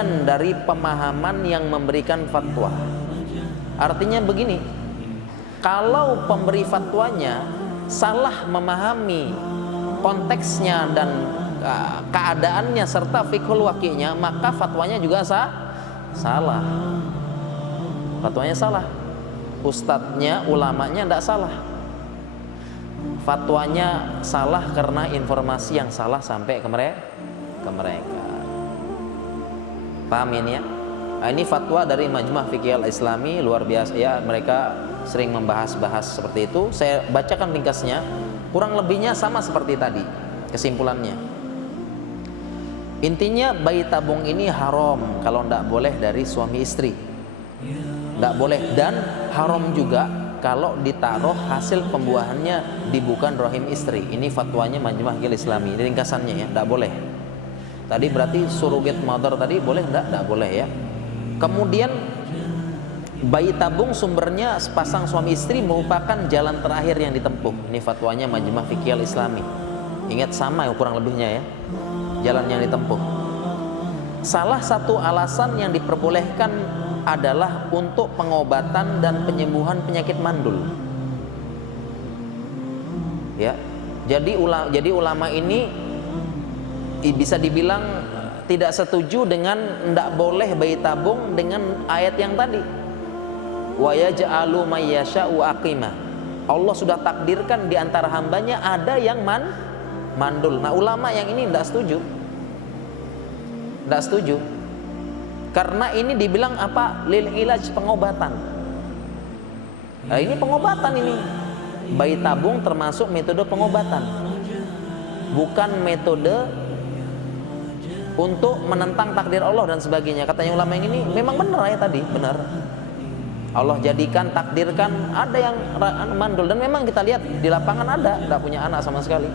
Dari pemahaman yang memberikan fatwa. Artinya begini, kalau pemberi fatwanya salah memahami konteksnya dan keadaannya serta fiqhul waqi'nya, maka fatwanya juga salah. Fatwanya salah. Ustadznya, ulamanya tidak salah. Fatwanya salah karena informasi yang salah sampai ke mereka. Paham ini ya? Nah, ini fatwa dari Majma' Fiqih Al-Islami, luar biasa ya, mereka sering membahas-bahas seperti itu. Saya bacakan ringkasnya, kurang lebihnya sama seperti tadi kesimpulannya. Intinya bayi tabung ini haram kalau tidak boleh dari suami istri, tidak boleh, dan haram juga kalau ditaruh hasil pembuahannya di bukan rahim istri. Ini fatwanya Majma' Fiqih Al-Islami, ini ringkasannya ya, tidak boleh. Tadi berarti surrogate mother tadi boleh enggak? Enggak boleh ya. Kemudian bayi tabung sumbernya sepasang suami istri merupakan jalan terakhir yang ditempuh. Ini fatwanya Majma' Fiqih Al-Islami. Ingat sama ya kurang lebihnya ya. Jalan yang ditempuh. Salah satu alasan yang diperbolehkan adalah untuk pengobatan dan penyembuhan penyakit mandul. Ya. Jadi ulama ini bisa dibilang tidak setuju dengan tidak boleh bayi tabung dengan ayat yang tadi, wa yaj'alu may yasha'u aqima. Allah sudah takdirkan di antara hambanya ada yang mandul. Nah, ulama yang ini tidak setuju karena ini dibilang apa, lil ilaj, pengobatan. Nah, ini pengobatan, ini bayi tabung termasuk metode pengobatan, bukan metode untuk menentang takdir Allah dan sebagainya. Katanya ulama yang ini memang benar ya tadi, benar. Allah jadikan, takdirkan ada yang mandul, dan memang kita lihat di lapangan ada, tidak punya anak sama sekali.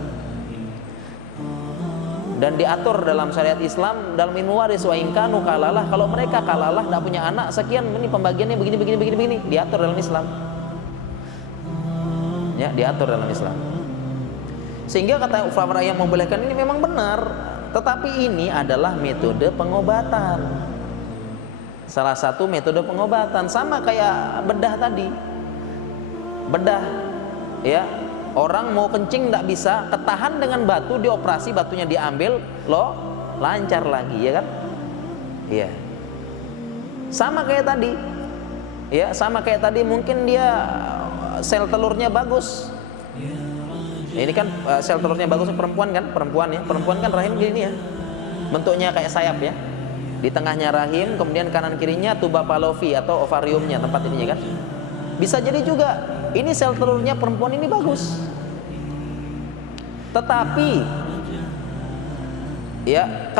Dan diatur dalam syariat Islam, dalam ilmu waris, wa inkanu kalalah, kalau mereka kalalah tidak punya anak sekian, ini pembagiannya begini, diatur dalam Islam. Ya, diatur dalam Islam. Sehingga kata ulama yang membolehkan ini memang benar. Tetapi ini adalah metode pengobatan. Salah satu metode pengobatan, sama kayak bedah tadi. Bedah, ya, orang mau kencing tidak bisa, ketahan dengan batu, dioperasi, batunya diambil, loh, lancar lagi, ya kan? Iya. Sama kayak tadi. Ya, sama kayak tadi, mungkin dia sel telurnya bagus. Ini kan sel telurnya bagus, perempuan kan rahim gini ya, bentuknya kayak sayap ya, di tengahnya rahim, kemudian kanan kirinya tuba Fallopi atau ovariumnya, tempat ininya kan. Bisa jadi juga ini sel telurnya perempuan ini bagus, tetapi ya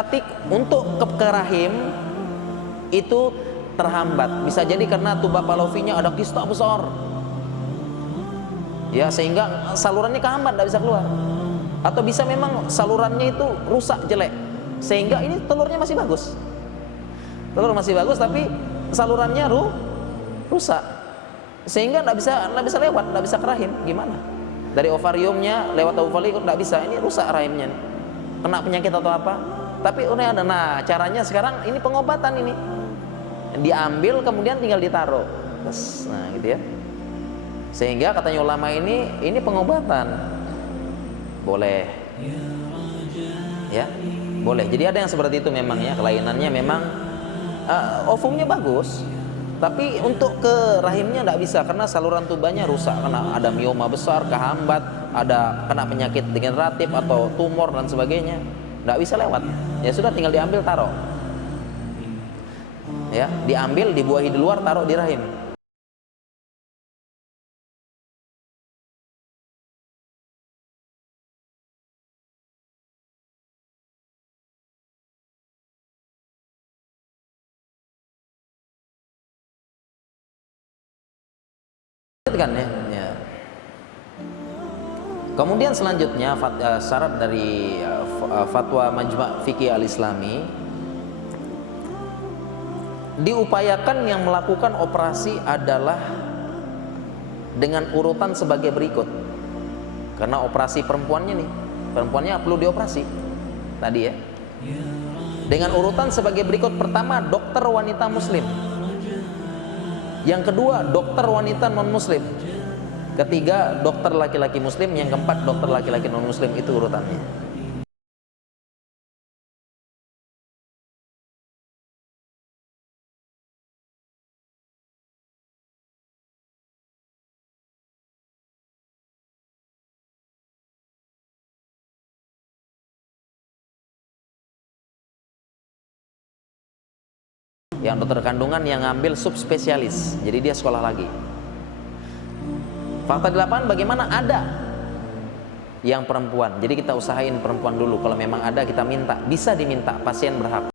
untuk ke rahim itu terhambat. Bisa jadi karena tuba Fallopinya ada kista besar, ya, sehingga salurannya kehambat, tidak bisa keluar. Atau bisa memang salurannya itu rusak, jelek, sehingga ini telurnya masih bagus, telur masih bagus, tapi salurannya rusak, sehingga tidak bisa lewat, tidak bisa ke rahim. Gimana? Dari ovariumnya lewat ovarium tidak bisa, ini rusak rahimnya, kena penyakit atau apa. Tapi udah ada. Nah, caranya sekarang ini pengobatan, ini diambil kemudian tinggal ditaruh. Nah, gitu ya. Sehingga katanya ulama ini pengobatan, boleh, ya, boleh. Jadi ada yang seperti itu memang ya, kelainannya memang ovumnya bagus, tapi untuk ke rahimnya tidak bisa karena saluran tubanya rusak, karena ada mioma besar, kehambat, ada kena penyakit degeneratif atau tumor dan sebagainya. nggak bisa lewat. Ya sudah, tinggal diambil, taruh. Ya, diambil, dibuahi di luar, taruh di rahim. Kan ya, ya. Kemudian selanjutnya syarat dari fatwa Majma' Fiqih Al-Islami, diupayakan yang melakukan operasi adalah dengan urutan sebagai berikut. Karena operasi perempuannya perlu dioperasi tadi ya. Dengan urutan sebagai berikut: pertama, dokter wanita muslim. Yang kedua, dokter wanita non muslim. Ketiga, dokter laki-laki muslim. Yang keempat, dokter laki-laki non muslim. Itu urutannya. Yang dokter kandungan yang ngambil subspesialis, jadi dia sekolah lagi. Fakta di lapangan bagaimana? Ada yang perempuan, jadi kita usahain perempuan dulu. Kalau memang ada, kita minta, bisa diminta, pasien berhak.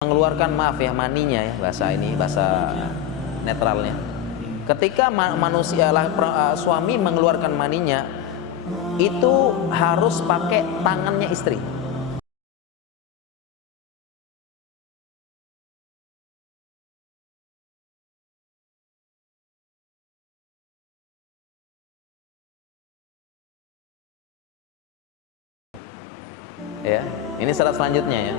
Mengeluarkan, maaf ya, maninya ya, bahasa netralnya. Ketika manusia suami mengeluarkan maninya, itu harus pakai tangannya istri. Ya, ini syarat selanjutnya ya.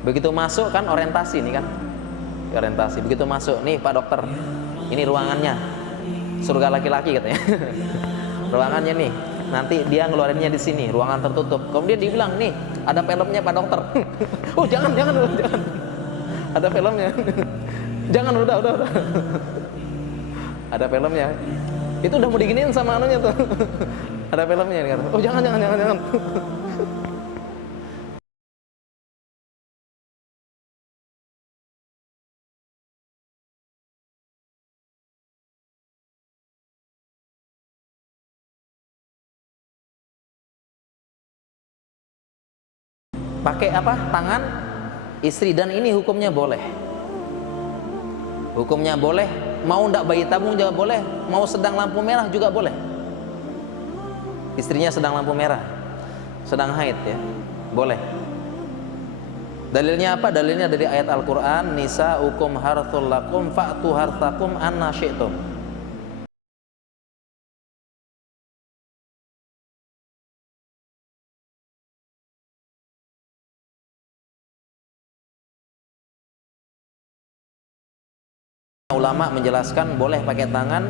Begitu masuk kan orientasi nih kan, orientasi. Begitu masuk, nih Pak Dokter, ini ruangannya, surga laki-laki katanya. Ruangannya nih, nanti dia ngeluarinnya di sini, ruangan tertutup. Kemudian dibilang, nih ada filmnya Pak Dokter. Oh jangan. Ada filmnya. Jangan, udah. Ada filmnya. Itu udah mau diginiin sama anunya tuh. Ada filmnya kan. Oh jangan. Pakai apa? Tangan istri. Dan ini hukumnya boleh. Hukumnya boleh. Mau ndak bayi tabung juga boleh. Mau sedang lampu merah juga boleh. Istrinya sedang lampu merah, sedang haid ya, boleh. Dalilnya apa? Dalilnya dari ayat Al-Quran, nisa'ukum harthul lakum fa'tu harthakum anna syi'tum. Ulama menjelaskan boleh pakai tangan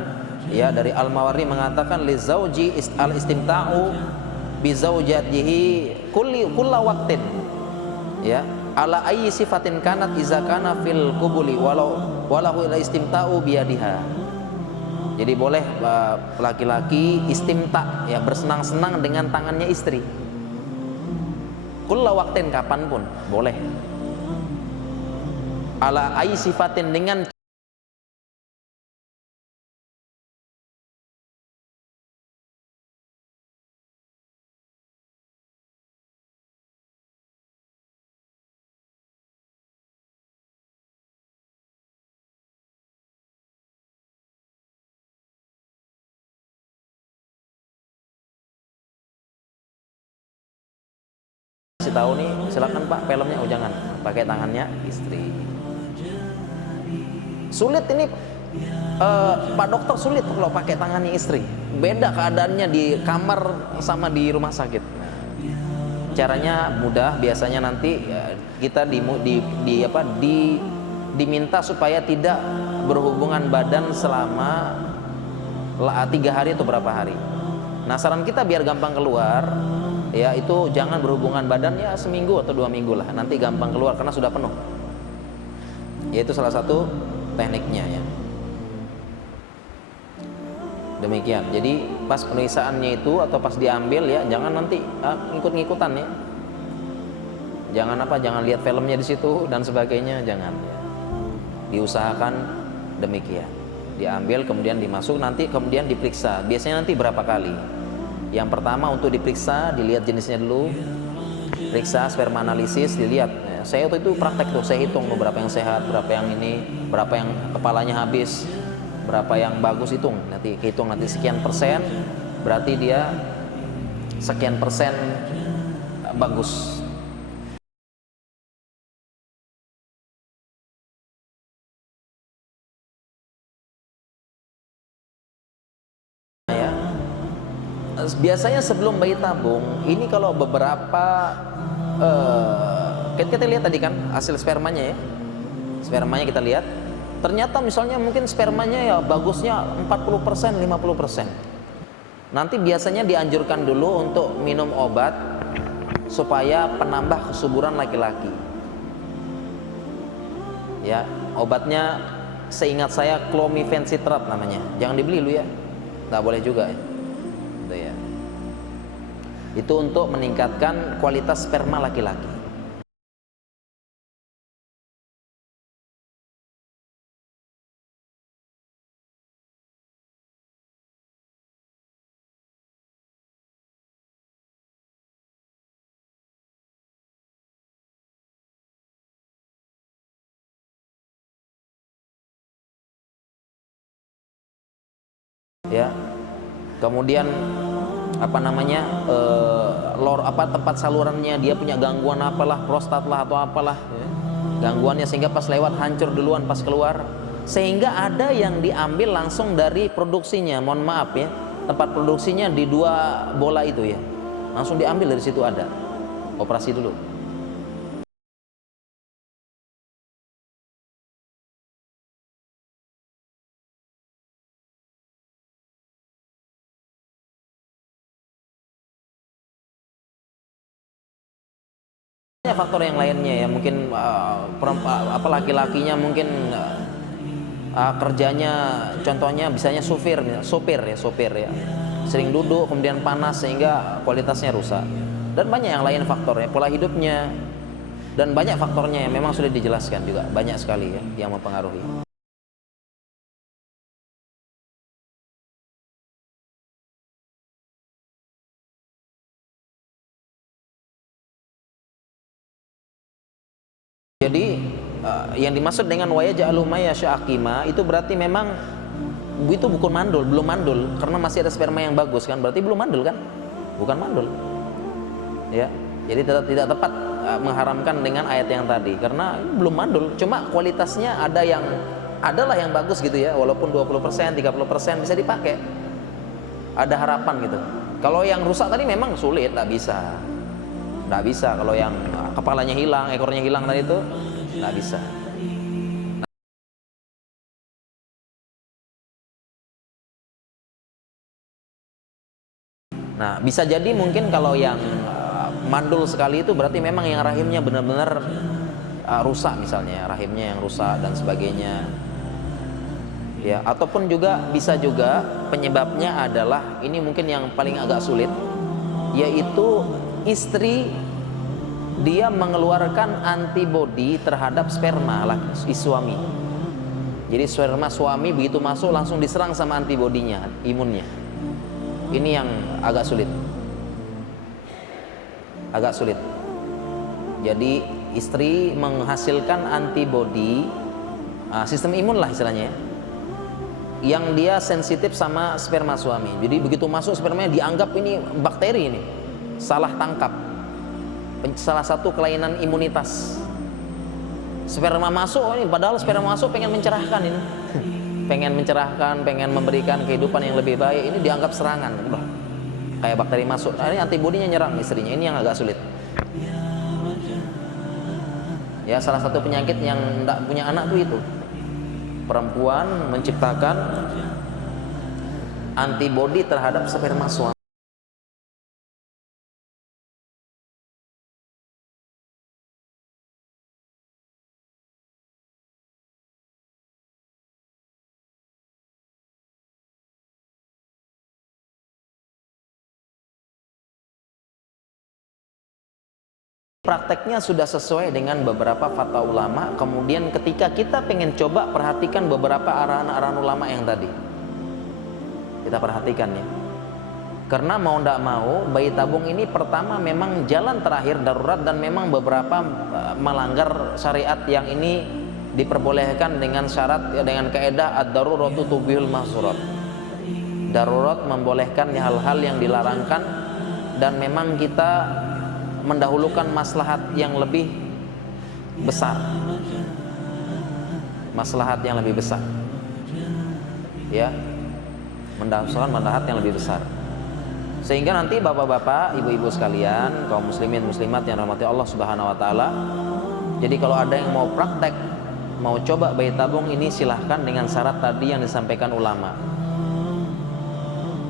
ya. Dari Al-Mawardi mengatakan li zauji al-istimta'u bi zaujatihi kulla waqtin ya, ala ayyi sifatin kanat iza kana fil qubuli walahu ila istimta'u biyadiha. Jadi boleh laki-laki istimta ya, bersenang-senang dengan tangannya istri. Kulla waqtin, kapanpun boleh. Ala ayyi sifatin, dengan dikasih tahu nih, silakan Pak filmnya. Oh jangan, pakai tangannya istri. Sulit ini Pak dokter, sulit kalau pakai tangannya istri. Beda keadaannya di kamar sama di rumah sakit. Caranya mudah, biasanya nanti kita diminta supaya tidak berhubungan badan selama 3 hari atau berapa hari. Nah saran kita biar gampang keluar, ya itu jangan berhubungan badan ya seminggu atau 2 minggu lah, nanti gampang keluar karena sudah penuh. Yaitu salah satu tekniknya ya. Demikian. Jadi pas pemeriksaannya itu atau pas diambil ya jangan nanti ikut-ngikutan ya. Jangan lihat filmnya di situ dan sebagainya, jangan ya. Diusahakan demikian. Diambil kemudian dimasuk, nanti kemudian diperiksa. Biasanya nanti berapa kali? Yang pertama untuk diperiksa, dilihat jenisnya dulu. Periksa sperma analisis, dilihat. Ya, saya waktu itu praktek tuh, saya hitung beberapa yang sehat, berapa yang ini, berapa yang kepalanya habis, berapa yang bagus, hitung. Nanti hitung nanti sekian persen, berarti dia sekian persen bagus. Biasanya sebelum bayi tabung ini kalau beberapa kita lihat tadi kan hasil spermanya ya, spermanya kita lihat, ternyata misalnya mungkin spermanya ya bagusnya 40%, 50%. Nanti biasanya dianjurkan dulu untuk minum obat supaya penambah kesuburan laki-laki ya. Obatnya seingat saya clomifencitrat namanya, jangan dibeli lu ya, nggak boleh juga ya. Ya. Itu untuk meningkatkan kualitas sperma laki-laki. Ya. Kemudian tempat salurannya dia punya gangguan apalah, prostat lah atau apalah ya, gangguannya sehingga pas lewat hancur duluan pas keluar, sehingga ada yang diambil langsung dari produksinya, mohon maaf ya, tempat produksinya di 2 bola itu ya, langsung diambil dari situ, ada operasi dulu. Faktor yang lainnya ya, mungkin laki-lakinya mungkin kerjanya contohnya bisanya sopir ya, sering duduk kemudian panas sehingga kualitasnya rusak, dan banyak yang lain faktornya, pola hidupnya, dan banyak faktornya yang memang sudah dijelaskan juga, banyak sekali ya yang mempengaruhi. Jadi yang dimaksud dengan wayaj'alu ma yasha'u aqima itu berarti memang itu bukan mandul, belum mandul, karena masih ada sperma yang bagus kan, berarti belum mandul kan, bukan mandul ya. Jadi tidak tepat mengharamkan dengan ayat yang tadi karena belum mandul, cuma kualitasnya adalah yang bagus gitu ya, walaupun 20%, 30% bisa dipakai, ada harapan gitu. Kalau yang rusak tadi memang sulit, nggak bisa. Kalau yang kepalanya hilang, ekornya hilang tadi itu nggak bisa. Nah, bisa jadi mungkin kalau yang mandul sekali itu berarti memang yang rahimnya benar-benar rusak, misalnya rahimnya yang rusak dan sebagainya. Ya, ataupun juga bisa juga penyebabnya adalah ini mungkin yang paling agak sulit, yaitu istri dia mengeluarkan antibodi terhadap sperma suami. Jadi sperma suami begitu masuk langsung diserang sama antibodinya, imunnya. Ini yang agak sulit. Jadi istri menghasilkan antibodi, sistem imun lah istilahnya ya, yang dia sensitif sama sperma suami. Jadi begitu masuk spermanya dianggap ini bakteri, ini salah tangkap. salah satu kelainan imunitas. Sperma masuk ini, padahal sperma masuk pengen mencerahkan ini. Pengen mencerahkan, pengen memberikan kehidupan yang lebih baik, ini dianggap serangan. Bah, kayak bakteri masuk. Nah, ini antibodinya nyerang istrinya, ini yang agak sulit. Ya, salah satu penyakit yang tidak punya anak tuh itu. Perempuan menciptakan antibodi terhadap sperma suami. Prakteknya sudah sesuai dengan beberapa fatwa ulama. Kemudian ketika kita pengen coba, perhatikan beberapa arahan-arahan ulama yang tadi. Kita perhatikan ya. Karena mau tidak mau, bayi tabung ini pertama memang jalan terakhir darurat, dan memang beberapa melanggar syariat yang ini diperbolehkan dengan syarat, dengan kaidah ad-daruratu tubihul mahzurat. Darurat membolehkan hal-hal yang dilarangkan, dan memang kita mendahulukan maslahat yang lebih besar. Maslahat yang lebih besar. Ya. Mendahulukan maslahat yang lebih besar. Sehingga nanti bapak-bapak, ibu-ibu sekalian, kaum muslimin muslimat yang rahmati Allah Subhanahu wa taala, jadi kalau ada yang mau praktek, mau coba bayi tabung ini, silahkan dengan syarat tadi yang disampaikan ulama.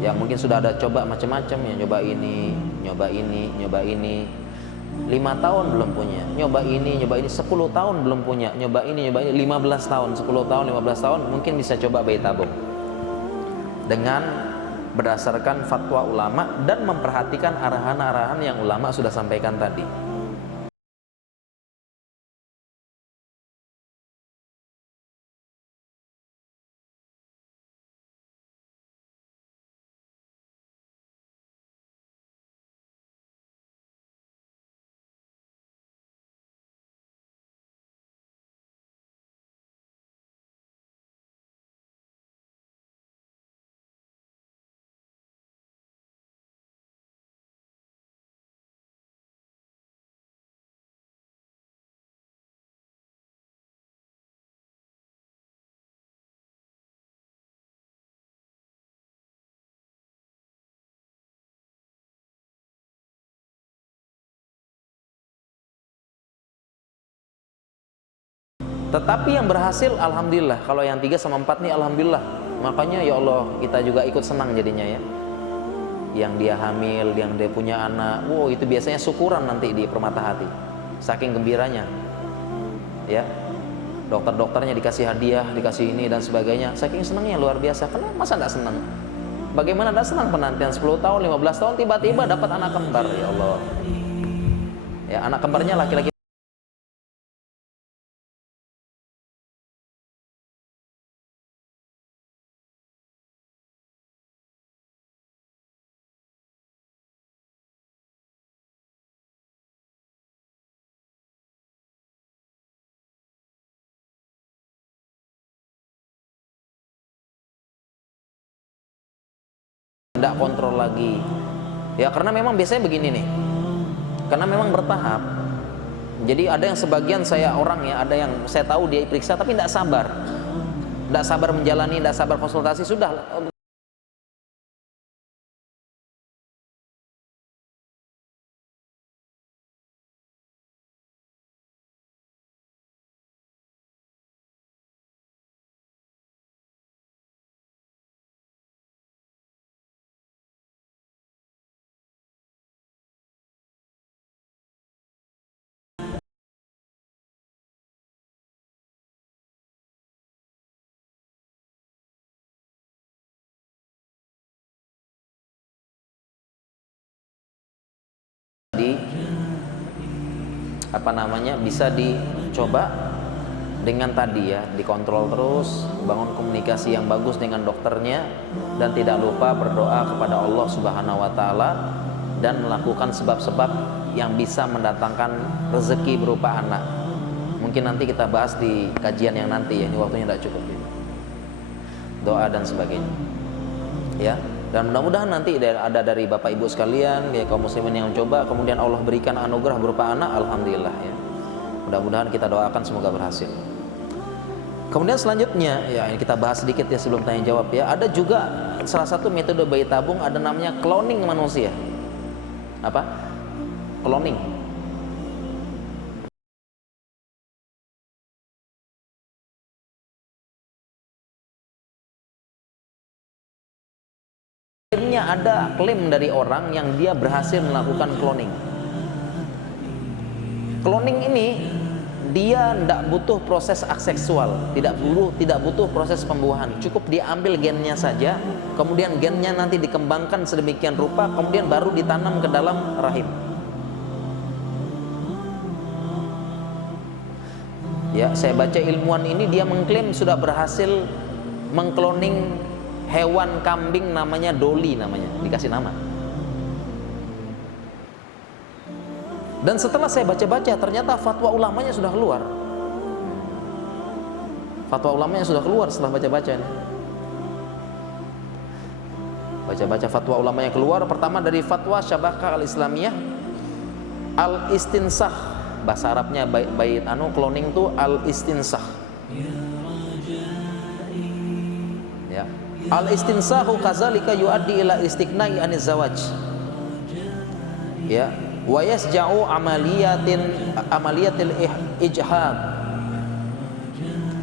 Ya mungkin sudah ada coba macam-macam ya, nyoba ini, nyoba ini, nyoba ini. 5 tahun belum punya, nyoba ini 10 tahun belum punya, nyoba ini 15 tahun, 10 tahun, 15 tahun, mungkin bisa coba bayi tabung dengan berdasarkan fatwa ulama dan memperhatikan arahan-arahan yang ulama sudah sampaikan tadi. Tetapi yang berhasil alhamdulillah, kalau yang 3 sama 4 nih alhamdulillah. Makanya ya Allah, kita juga ikut senang jadinya ya. Yang dia hamil, yang dia punya anak, wow, itu biasanya syukuran nanti di Permata Hati. Saking gembiranya. Ya. Dokter-dokternya dikasih hadiah, dikasih ini dan sebagainya. Saking senangnya luar biasa. Kenapa masa enggak senang? Bagaimana enggak senang penantian 10 tahun, 15 tahun tiba-tiba dapat anak kembar, ya Allah. Ya, anak kembarnya laki-laki. Tidak kontrol lagi ya, karena memang biasanya begini nih, karena memang bertahap. Jadi ada yang sebagian orang ya, ada yang saya tahu dia periksa tapi tidak sabar menjalani, tidak sabar konsultasi, sudah bisa dicoba dengan tadi ya, dikontrol terus, bangun komunikasi yang bagus dengan dokternya, dan tidak lupa berdoa kepada Allah Subhanahu wa taala dan melakukan sebab-sebab yang bisa mendatangkan rezeki berupa anak. Mungkin nanti kita bahas di kajian yang nanti ya, ini waktunya tidak cukup. Doa dan sebagainya. Ya. Dan mudah-mudahan nanti ada dari Bapak Ibu sekalian ya, kaum muslimin yang coba, kemudian Allah berikan anugerah berupa anak, alhamdulillah ya. Mudah-mudahan kita doakan semoga berhasil. Kemudian selanjutnya ya, ini kita bahas sedikit ya sebelum tanya jawab ya. Ada juga salah satu metode bayi tabung, ada namanya cloning manusia. Apa? Cloning. Akhirnya ada klaim dari orang yang dia berhasil melakukan cloning. Cloning ini dia tidak butuh proses aseksual, tidak butuh proses pembuahan, cukup diambil gennya saja, kemudian gennya nanti dikembangkan sedemikian rupa, kemudian baru ditanam ke dalam rahim. Ya, saya baca ilmuwan ini dia mengklaim sudah berhasil mengkloning hewan kambing namanya Dolly, namanya dikasih nama. Dan setelah saya baca-baca, ternyata fatwa ulamanya sudah keluar. Fatwa ulamanya sudah keluar setelah baca-baca ini. Baca-baca fatwa ulamanya keluar. Pertama dari fatwa Syabakah Al-Islamiyah, Al-Istinsah, bahasa Arabnya bayi cloning itu Al-Istinsah. Ya. Al-istinsahu kazalika yuaddi ila istiqnai aniz zawaj. Ya, wa yasja'u amaliyatil ijhad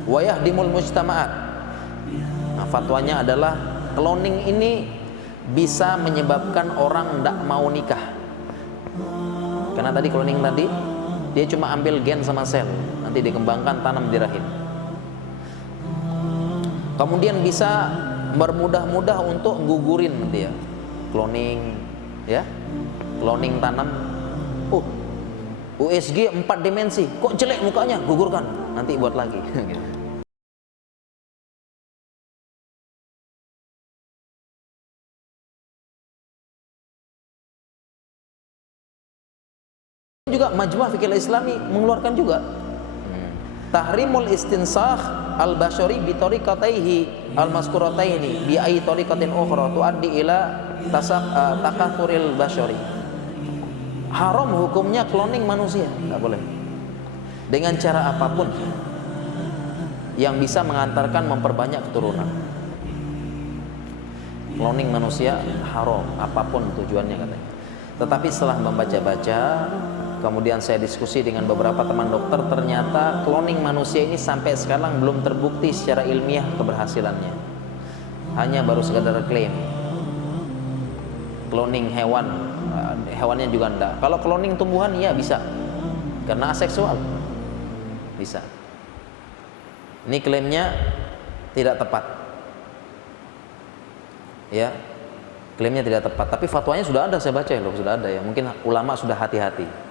wa yahdimul mujtama'at. Nah, fatwanya adalah cloning ini bisa menyebabkan orang tidak mau nikah. Karena tadi cloning tadi dia cuma ambil gen sama sel, nanti dikembangkan, tanam di rahim. Kemudian bisa bermudah-mudah untuk gugurin dia, cloning ya, cloning tanam. USG 4 dimensi, kok jelek mukanya, gugurkan, nanti buat lagi. Juga Majmu' Fiqh Islami mengeluarkan juga tahrimul istinsakh al-bashari bi tariqataihi al-mazkurataini bi ayyi tariqatin ukhra tuaddi ila takathuril bashari. Haram hukumnya cloning manusia, enggak boleh. Dengan cara apapun yang bisa mengantarkan memperbanyak keturunan. Cloning manusia haram, apapun tujuannya katanya. Tetapi setelah membaca-baca, kemudian saya diskusi dengan beberapa teman dokter, ternyata cloning manusia ini sampai sekarang belum terbukti secara ilmiah keberhasilannya. Hanya baru sekadar klaim. Cloning hewannya juga enggak. Kalau cloning tumbuhan ya bisa, karena aseksual bisa. Ini klaimnya tidak tepat. Ya, klaimnya tidak tepat. Tapi fatwanya sudah ada, saya baca loh, sudah ada ya. Mungkin ulama sudah hati-hati.